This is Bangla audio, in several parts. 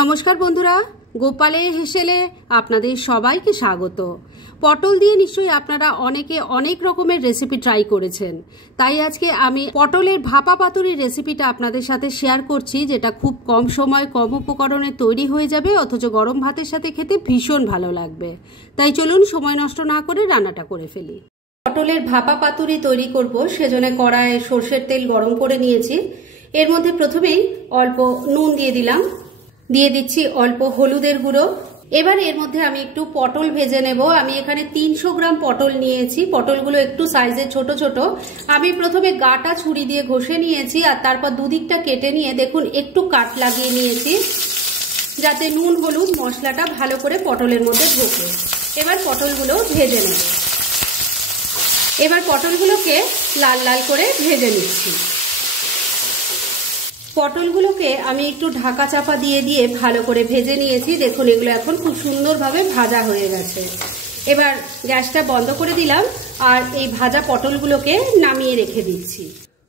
নমস্কার বন্ধুরা, গোপালে হেসেলে আপনাদের সবাইকে স্বাগত। পটল দিয়ে নিশ্চয়ই আপনারা অনেকে অনেক রকমের রেসিপি ট্রাই করেছেন, তাই আজকে আমি পটলের ভাপা পাতুরির রেসিপিটা আপনাদের সাথে শেয়ার করছি, যেটা খুব কম সময় কম উপকরণে তৈরি হয়ে যাবে, অথচ গরম ভাতের সাথে খেতে ভীষণ ভালো লাগবে। তাই চলুন সময় নষ্ট না করে রান্নাটা করে ফেলি। পটলের ভাপা পাতুরি তৈরি করব, সেজন্য কড়াইয়ে সরষের তেল গরম করে নিয়েছি। এর মধ্যে প্রথমেই অল্প নুন দিয়ে দিলাম, দিয়ে দিচ্ছি অল্প হলুদের গুঁড়ো। এবার এর মধ্যে আমি একটু পটল ভেজে নেব। আমি এখানে 300 গ্রাম পটল নিয়েছি। পটলগুলো একটু সাইজে ছোট ছোট। আমি প্রথমে গাটা ছুরি দিয়ে ঘষে নিয়েছি, আর তারপর দুদিকটা কেটে নিয়ে দেখুন একটু কাট লাগিয়ে নিয়েছি, যাতে নুন হলুদ মশলাটা ভালো করে পটলের মধ্যে ঢোকে। এবার পটলগুলো ভেজে নেব। এবার পটলগুলোকে লাল লাল করে ভেজে নিচ্ছি। পটলগুলোকে আমি একটু ঢাকা চাপা দিয়ে দিয়ে ভালো করে ভেজে নিয়েছি। দেখুন এগুলো এখন খুব সুন্দরভাবে ভাজা হয়ে গেছে। এবার গ্যাসটা বন্ধ করে দিলাম, আর এই ভাজা পটলগুলোকে নামিয়ে রেখে দিচ্ছি।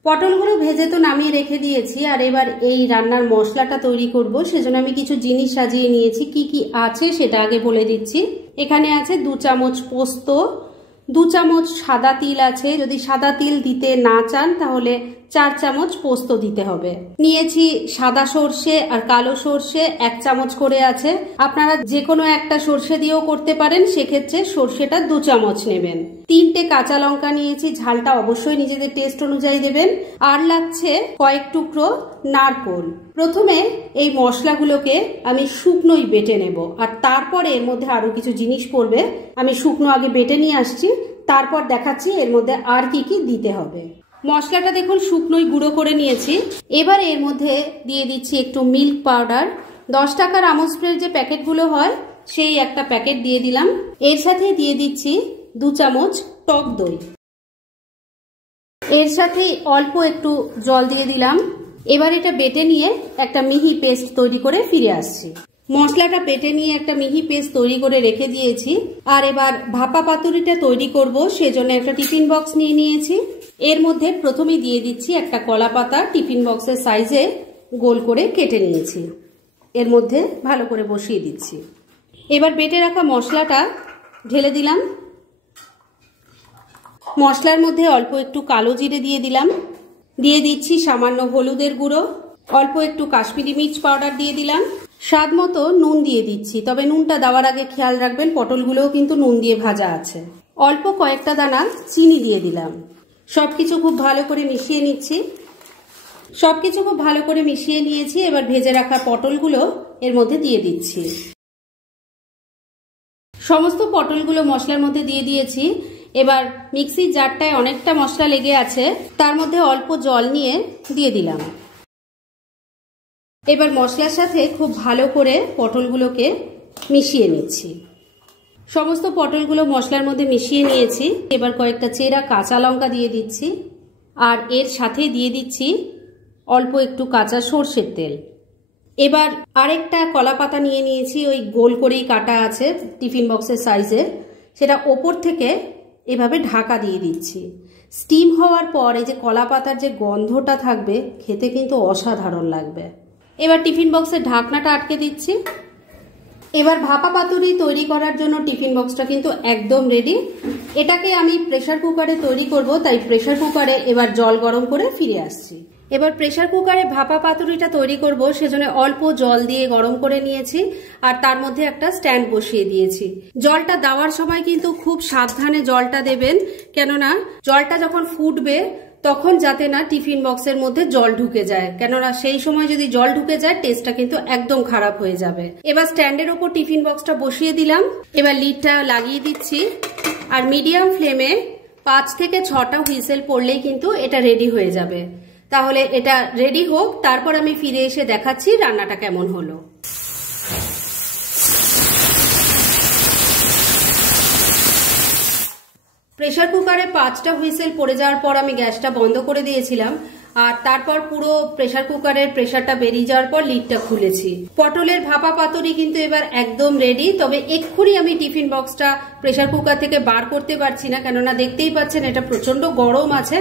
পটলগুলো ভেজে তো নামিয়ে রেখে দিয়েছি, আর এবার এই রান্নার মশলাটা তৈরি করব, সেজন্য আমি কিছু জিনিস সাজিয়ে নিয়েছি। কি কি আছে সেটা আগে বলে দিচ্ছি। এখানে আছে 2 চামচ পোস্ত, 2 চামচ সাদা তিল আছে। যদি সাদা তিল দিতে না চান তাহলে 4 চামচ পোস্ত দিতে হবে। নিয়েছি সাদা সর্ষে আর কালো সর্ষে 1 চামচ করে আছে। আপনারা যে কোনো একটা সর্ষে দিয়েও করতে পারেন, সেক্ষেত্রে সর্ষেটা 2 চামচ নেবেন। 3টে কাঁচা লঙ্কা নিয়েছি, ঝালটা অবশ্যই নিজেদের টেস্ট অনুযায়ী দেবেন। আর লাগছে কয়েক টুকরো নারকোল। প্রথমে এই মশলাগুলোকে আমি শুকনোই বেটে নেব, আর তারপরে এর মধ্যে আরো কিছু জিনিস পড়বে। আমি শুকনো আগে বেটে নিয়ে আসছি, তারপর দেখাচ্ছি এর মধ্যে আর কি কি দিতে হবে। মশলাটা দেখুন শুকনোই গুঁড়ো করে নিয়েছি। এবার এর মধ্যে দিয়ে দিচ্ছি একটু মিল্ক পাউডার। 10 টাকার আমুল স্প্রের যে প্যাকেটগুলো হয়, সেই একটা প্যাকেট দিয়ে দিলাম। এর সাথে দিয়ে দিচ্ছি 2 চামচ টক দই। এর সাথে অল্প একটু জল দিয়ে দিলাম। এবার এটা বেটে নিয়ে একটা মিহি পেস্ট তৈরি করে ফিরে আসছি। মশলাটা বেটে নিয়ে একটা মিহি পেস্ট তৈরি করে রেখে দিয়েছি। আর এবার ভাপা পাতুরিটা তৈরি করব, সেজন্য একটা টিফিন বক্স নিয়ে নিয়েছি। এর মধ্যে প্রথমেই দিয়ে দিচ্ছি একটা কলা পাতা, টিফিন বক্সের সাইজে গোল করে কেটে নিয়েছি। এর মধ্যে ভালো করে বসিয়ে দিচ্ছি। এবার বেটে রাখা মশলাটা ঢেলে দিলাম। মশলার মধ্যে অল্প একটু কালো জিরে দিয়ে দিলাম। দিয়ে দিচ্ছি সামান্য হলুদের গুঁড়ো, অল্প একটু কাশ্মীরি মির্চ পাউডার দিয়ে দিলাম। স্বাদ মতো নুন দিয়ে দিচ্ছি, তবে নুনটা দেওয়ার আগে খেয়াল রাখবেন পটলগুলোও কিন্তু নুন দিয়ে ভাজা আছে। অল্প কয়েকটা দানা চিনি দিয়ে দিলাম। সবকিছু খুব ভালো করে মিশিয়ে নিচ্ছি। সবকিছু খুব ভালো করে মিশিয়ে নিয়েছি। এবার ভেজে রাখা পটলগুলো এর মধ্যে দিয়ে দিচ্ছি। সমস্ত পটলগুলো মশলার মধ্যে দিয়ে দিয়েছি। এবার মিক্সির জারটায় অনেকটা মশলা লেগে আছে, তার মধ্যে অল্প জল নিয়ে দিয়ে দিলাম। এবার মশলার সাথে খুব ভালো করে পটলগুলোকে মিশিয়ে নিচ্ছি। সমস্ত পটলগুলো মশলার মধ্যে মিশিয়ে নিয়েছি। এবার কয়েকটা চেরা কাঁচা লঙ্কা দিয়ে দিচ্ছি, আর এর সাথে দিয়ে দিচ্ছি অল্প একটু কাঁচা সর্ষের তেল। এবার আরেকটা কলা পাতা নিয়ে নিয়েছি, ওই গোল করেই কাটা আছে টিফিন বক্সের সাইজে। সেটা ওপর থেকে এভাবে ঢাকা দিয়ে দিচ্ছি। স্টিম হওয়ার পর এই যে কলা পাতার যে গন্ধটা থাকবে, খেতে কিন্তু অসাধারণ লাগবে। এবার টিফিন বক্সের ঢাকনাটা আটকে দিচ্ছি। এবার ভাপা পাতুরি তৈরি করার জন্য টিফিন বক্সটা কিন্তু একদম রেডি। এটাকে আমি প্রেসার কুকারে তৈরি করব, তাই প্রেসার কুকারে এবার জল গরম করে ফিরে আসছি। এবার প্রেসার কুকারে ভাপা পাতুরিটা তৈরি করব, সেজন্য অল্প জল দিয়ে গরম করে নিয়েছি, আর তার মধ্যে একটা স্ট্যান্ড বসিয়ে দিয়েছি। জলটা দেওয়ার সময় কিন্তু খুব সাবধানে জলটা দেবেন, কেননা জলটা যখন ফুটবে তখন যাতে না টিফিন বক্সের মধ্যে জল ঢুকে যায়, কেননা সেই সময় যদি জল ঢুকে যায় টেস্টটা কিন্তু একদম খারাপ হয়ে যাবে। এবার স্ট্যান্ডের ওপর টিফিন বক্সটা বসিয়ে দিলাম। এবার লিডটা লাগিয়ে দিচ্ছি, আর মিডিয়াম ফ্লেমে 5 থেকে 6টা হুইসেল পড়লেই কিন্তু এটা রেডি হয়ে যাবে। তাহলে এটা রেডি হোক, তারপর আমি ফিরে এসে দেখাচ্ছি রান্নাটা কেমন হলো। প্রেসার কুকারে 5টা হুইসেল পড়ে যাওয়ার পর আমি গ্যাসটা বন্ধ করে দিয়েছিলাম, আর তারপর পুরো প্রেসার কুকারের প্রেসারটা বেরিয়ে যাওয়ার পর লিডটা খুলেছি। পটলের ভাপা পাতুরি কিন্তু এবার একদম রেডি। তবে এক্ষুনি আমি টিফিন বক্সটা প্রেসার কুকার থেকে বার করতে পারছি না, কেননা দেখতেই পাচ্ছেন এটা প্রচন্ড গরম আছে।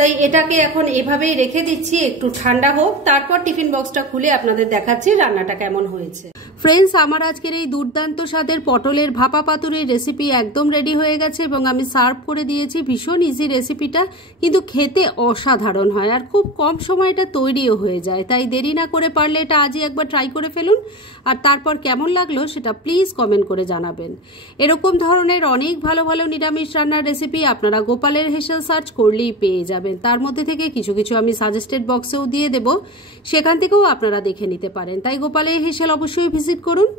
তাই এটাকে এখন এভাবেই রেখে দিচ্ছি একটু ঠান্ডা হোক, তারপর টিফিন বক্সটা খুলে আপনাদের দেখাচ্ছি রান্নাটা কেমন হয়েছে। ফ্রেন্ডস, আমার আজকের এই দুর্দান্ত স্বাদের পটলের ভাপা পাতুরির রেসিপি একদম রেডি হয়ে গেছে এবং আমি সার্ভ করে দিয়েছি। ভীষণ ইজি রেসিপিটা, কিন্তু খেতে অসাধারণ হয় আর খুব কম সময় এটা তৈরিও হয়ে যায়। তাই দেরি না করে পারলে এটা আজই একবার ট্রাই করে ফেলুন, আর তারপর কেমন লাগলো সেটা প্লিজ কমেন্ট করে জানাবেন। এরকম ধরনের অনেক ভালো ভালো নিরামিষ রান্নার রেসিপি আপনারা গোপালের হেসেল সার্চ করলেই পেয়ে যাবেন। তার মধ্যে থেকে কিছু কিছু আমি সাজেস্টেড বক্সেও দিয়ে দেব, সেখান থেকেও আপনারা দেখে নিতে পারেন। তাই গোপালের হেসেল অবশ্যই ভিজিট করুন।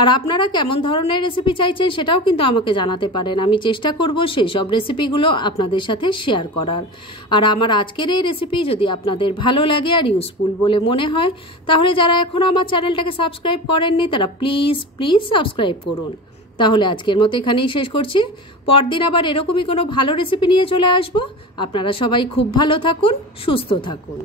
আর আপনারা কেমন ধরনের রেসিপি চাইছেন সেটাও কিন্তু আমাকে জানাতে পারেন। আমি চেষ্টা করব সেই সব রেসিপিগুলো আপনাদের সাথে শেয়ার করার। আর আমার আজকের এই রেসিপি যদি আপনাদের ভালো লাগে আর ইউজফুল বলে মনে হয়, তাহলে যারা এখনও আমার চ্যানেলটাকে সাবস্ক্রাইব করেননি তারা প্লিজ সাবস্ক্রাইব করুন। তাহলে আজকের মতো এখানেই শেষ করছি। পরদিন আবার এরকমই কোনো ভালো রেসিপি নিয়ে চলে আসবো। আপনারা সবাই খুব ভালো থাকুন, সুস্থ থাকুন।